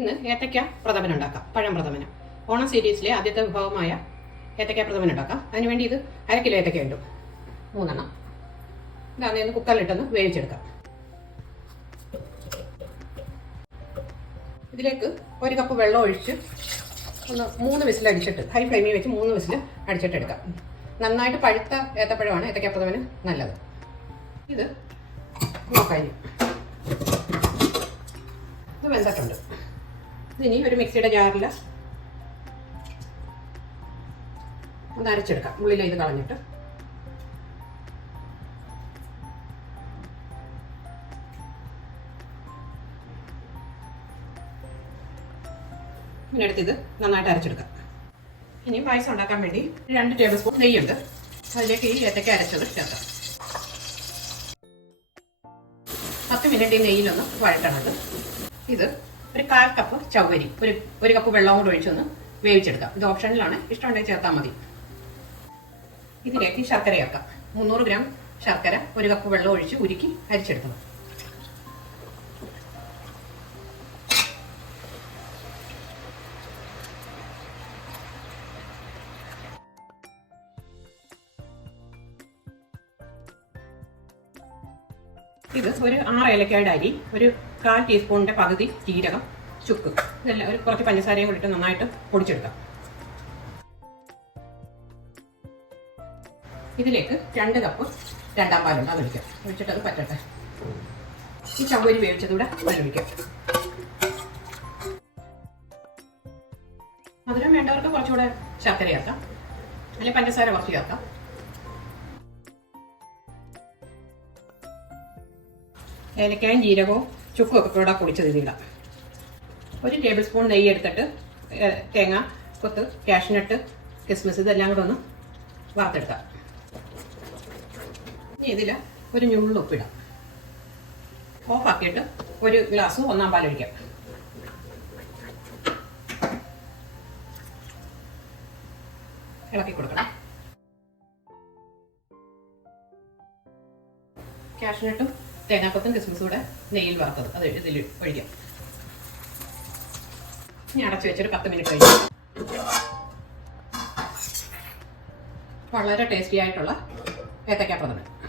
ഇന്ന് ഏത്തയ്ക്ക പ്രഥമൻ ഉണ്ടാക്കാം. പഴം പ്രഥമന്. ഓണം സീരീസിലെ ആദ്യത്തെ വിഭവമായ ഏത്തയ്ക്ക പ്രഥമൻ ഉണ്ടാക്കാം. അതിനുവേണ്ടി ഇത് അര കിലോ ഏത്തയ്ക്ക ഉണ്ട് മൂന്നെണ്ണം. ഇതാന്ന് ഇന്ന് കുക്കറിലിട്ടൊന്ന് വേവിച്ചെടുക്കാം. ഇതിലേക്ക് ഒരു കപ്പ് വെള്ളം ഒഴിച്ച് ഒന്ന് മൂന്ന് വിസിൽ അടിച്ചിട്ട് ഹൈ ഫ്ലെയിമിൽ വെച്ച് മൂന്ന് വിസിൽ അടിച്ചിട്ടെടുക്കാം നന്നായിട്ട് പഴുത്ത ഏത്തപ്പഴമാണ് ഏത്തയ്ക്കപ്പതവന് നല്ലത്. ഇത് നോക്കാം ഇത് വെന്തിട്ടുണ്ട്. ഇതിനി ഒരു മിക്സിയുടെ ജാറിൽ ഒന്ന് അരച്ചെടുക്കാം. ഉള്ളിലെ ഇത് കളഞ്ഞിട്ട്. ഇനി എടുത്തിത് നന്നായിട്ട് അരച്ചെടുക്കാം. ഇനി പായസം ഉണ്ടാക്കാൻ വേണ്ടി രണ്ട് ടേബിൾ സ്പൂൺ നെയ്യുണ്ട്. അതിലേക്ക് ഈ ഏത്തക്ക അരച്ചത് ചേർക്കാം. പത്ത് മിനിറ്റ് ഈ നെയ്യിലൊന്ന് വഴട്ടണത് ഇത് ഒരു കാൽ കപ്പ് ചവരി ഒരു ഒരു കപ്പ് വെള്ളം കൂടെ ഒഴിച്ചൊന്ന് വേവിച്ചെടുക്കാം. ഇത് ഓപ്ഷനിലാണ്. ഇഷ്ടമുണ്ടെങ്കിൽ ചേർത്താൽ മതി. ഇതിലേക്ക് ശർക്കര ചേർക്കാം മുന്നൂറ് ഗ്രാം ശർക്കര ഒരു കപ്പ് വെള്ളം ഒഴിച്ച് ഉരുക്കി അരിച്ചെടുക്കണം. ഇത് ഒരു ആറ് ഏലക്കായുടെ അരി ഒരു കാൽ ടീസ്പൂണിന്റെ പകുതി ജീരകം ചുക്ക്. ഇതെല്ലാം ഒരു കുറച്ച് പഞ്ചസാരയും കൂടി നന്നായിട്ട് പൊടിച്ചെടുക്കാം. ഇതിലേക്ക് രണ്ട് കപ്പ് രണ്ടാം പാലുണ്ട് അത് ഒഴിക്കാം. ഒഴിച്ചിട്ട് അത് പറ്റട്ടെ. ഈ ചവരി വേവിച്ചതൂടെ അതിലൊഴിക്കാം മധുരം വേണ്ടവർക്ക് കുറച്ചുകൂടെ ശർക്കര ചേർക്കാം അല്ലെങ്കിൽ പഞ്ചസാര കുറച്ച് ചേർക്കാം. ഏലക്കായും ജീരകവും ചുക്കും ഒക്കെ കൂടെ പൊടിച്ചത് ഇതിടാം ഒരു ടേബിൾ സ്പൂൺ നെയ്യ് എടുത്തിട്ട് തേങ്ങ കൊത്ത് കാഷ്നട്ട് കിസ്മിസ് ഇതെല്ലാം കൂടെ ഒന്ന് വാർത്തെടുക്കാം ഇനി ഇതിൽ ഒരു ഞുള്ളു ഉപ്പിടാം. ഓഫാക്കിയിട്ട് ഒരു ഗ്ലാസ് ഒന്നാം പാലൊഴിക്കാം ഇളക്കി കൊടുക്കണം. കാഷ്നട്ടും തേങ്ങാക്കൊത്തും കിസ്മിസും കൂടെ നെയ്യിൽ വറുത്തത്. അത് ഇതിൽ ഒഴിക്കാം. ഇനി അടച്ചു വെച്ചൊരു പത്ത് മിനിറ്റ് കഴിഞ്ഞു. വളരെ ടേസ്റ്റി ആയിട്ടുള്ള ഏത്തക്കാ പ്രഥമൻ.